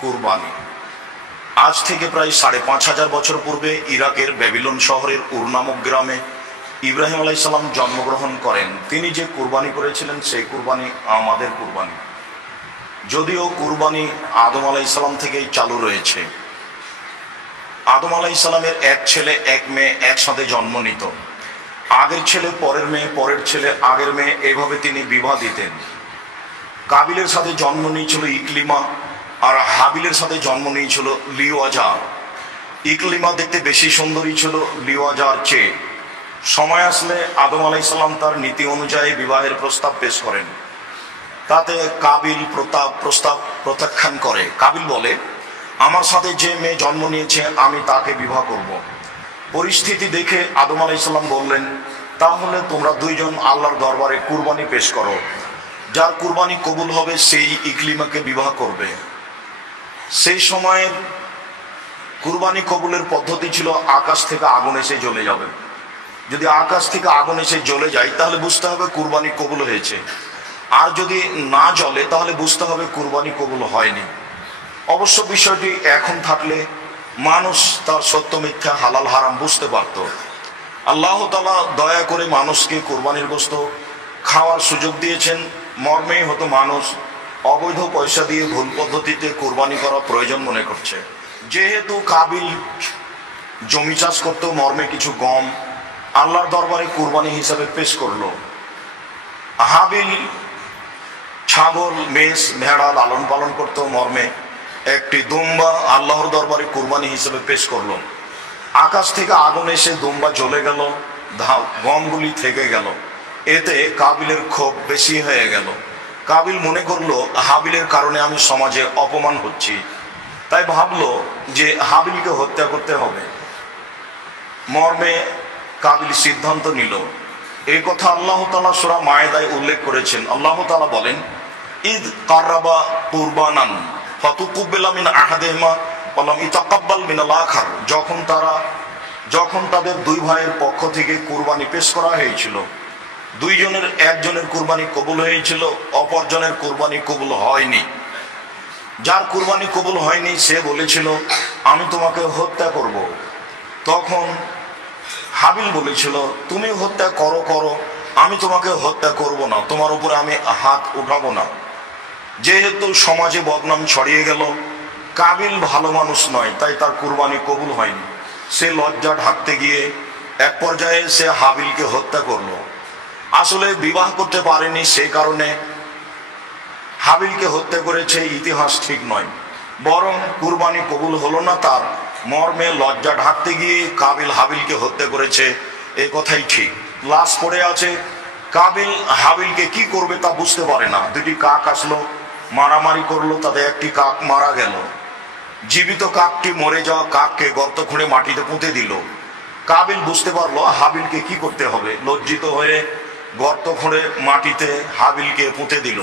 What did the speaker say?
কুরবানি। আজ থেকে প্রায় ৫,৫০০ বছর পূর্বে ইরাকের ব্যাবিলন শহরের উর নামক গ্রামে ইব্রাহিম আলাইহিস সালাম জন্মগ্রহণ করেন। তিনি যে কুরবানি করেছিলেন সেই কুরবানি আমাদের কুরবানি, যদিও কুরবানি আদম আলাইহিস সালাম থেকেই চালু রয়েছে। আদম আলাইহিস সালামের এক ছেলে এক মেয়ে একসাথে জন্ম নিত। আগের ছেলে পরের মেয়ে, পরের ছেলে আগের মেয়ে, এভাবে তিনি বিবাহ দিতেন। কাবিলের সাথে জন্ম নিয়েছিল ইকলিমা, আর হাবিলের সাথে জন্ম নিয়েছিল লিওয়াজা। ইকলিমা দেখতে বেশি সুন্দরী ছিল লিওয়াজার চেয়ে। সময় আসলে আদম আলাইহিস সালাম তার নীতি অনুযায়ী বিবাহের প্রস্তাব পেশ করেন। তাতে কাবিল প্রস্তাব প্রত্যাখ্যান করে। কাবিল বলে, আমার সাথে যে মেয়ে জন্ম নিয়েছে আমি তাকে বিবাহ করব। পরিস্থিতি দেখে আদম আলাইহিস সালাম বললেন, তাহলে তোমরা দুইজন আল্লাহর দরবারে কুরবানি পেশ করো, যার কুরবানি কবুল হবে সেই ইকলিমাকে বিবাহ করবে। সেই সময়ের কুরবানি কবুলের পদ্ধতি ছিল আকাশ থেকে আগুন এসে জ্বলে যাবে। যদি আকাশ থেকে আগুন এসে জ্বলে যায় তাহলে বুঝতে হবে কুরবানি কবুল হয়েছে, আর যদি না জ্বলে তাহলে বুঝতে হবে কুরবানি কবুল হয়নি। অবশ্য বিষয়টি এখন থাকলে মানুষ তার সত্য মিথ্যা হালাল হারাম বুঝতে পারত। আল্লাহ তাআলা দয়া করে মানুষকে কুরবানির গোশত খাওয়ার সুযোগ দিয়েছেন, মর্মে হতো মানুষ অবৈধ পয়সা দিয়ে ভুল পদ্ধতিতে কুরবানি করা প্রয়োজন মনে করছে। যেহেতু কাবিল জমি চাষ করত, মর্মে কিছু গম আল্লাহর দরবারে কুরবানি হিসাবে পেশ করলো। হাবিল ছাগল মেষ ভেড়া লালন পালন করত, মর্মে একটি দুম্বা আল্লাহর দরবারে কুরবানি হিসেবে পেশ করলো। আকাশ থেকে আগুন এসে দুম্বা জ্বলে গেল, গমগুলি থেকে গেল। এতে কাবিলের ক্ষোভ বেশি হয়ে গেল। কাবিল মনে করলো হাবিলের কারণে আমি সমাজে অপমান হচ্ছি, তাই ভাবলো যে হাবিলকে হত্যা করতে হবে। মর্মে কাবিল সিদ্ধান্ত নিল। এই কথা আল্লাহ তাআলা সূরা মায়েদায় উল্লেখ করেছেন। আল্লাহ তাআলা বলেন, ইদ কাররাবা কুরবানান ফাতুকুব্বিলা মিন আহাদিহিমা ওয়া লাম ইতাকাব্বাল মিনাল আখার। যখন তাদের দুই ভাইয়ের পক্ষ থেকে কুরবানি পেশ করা হয়েছিল, দুইজনের একজনের কুরবানি কবুল হয়েছিল, অপরজনের কুরবানি কবুল হয়নি। যার কুরবানি কবুল হয়নি সে বলেছিল, আমি তোমাকে হত্যা করব। তখন হাবিল বলেছিল, তুমি হত্যা করো, আমি তোমাকে হত্যা করব না, তোমার উপরে আমি হাত উঠাবো না। যেহেতু সমাজে বদনাম ছড়িয়ে গেল, কাবিল ভালো মানুষ নয়, তাই তার কুরবানি কবুল হয়নি। সে লজ্জা ঢাকতে গিয়ে এক পর্যায়ে সে হাবিলকে হত্যা করলো। আসলে বিবাহ করতে পারেনি, সেই কারণে হাবিলকে হত্যা করেছে, ইতিহাস ঠিক নয়। বরং কুরবানি কবুল হলো না তার, মর্মে লজ্জা ঢাকতে গিয়ে কাবিল হাবিলকে হত্যা করেছে, এই কথাই ঠিক। লাশ পড়ে আছে, কাবিল হাবিলকে কি করবে তা বুঝতে পারে না। দুটি কাক আসলো, মারামারি করলো, তাতে একটি কাক মারা গেল। জীবিত কাকটি মরে যাওয়া কাককে গর্ত খুঁড়ে মাটিতে পুঁতে দিল। কাবিল বুঝতে পারলো হাবিলকে কি করতে হবে, লজ্জিত হয়ে গর্ত খুঁড়ে মাটিতে হাবিলকে পুঁতে দিল।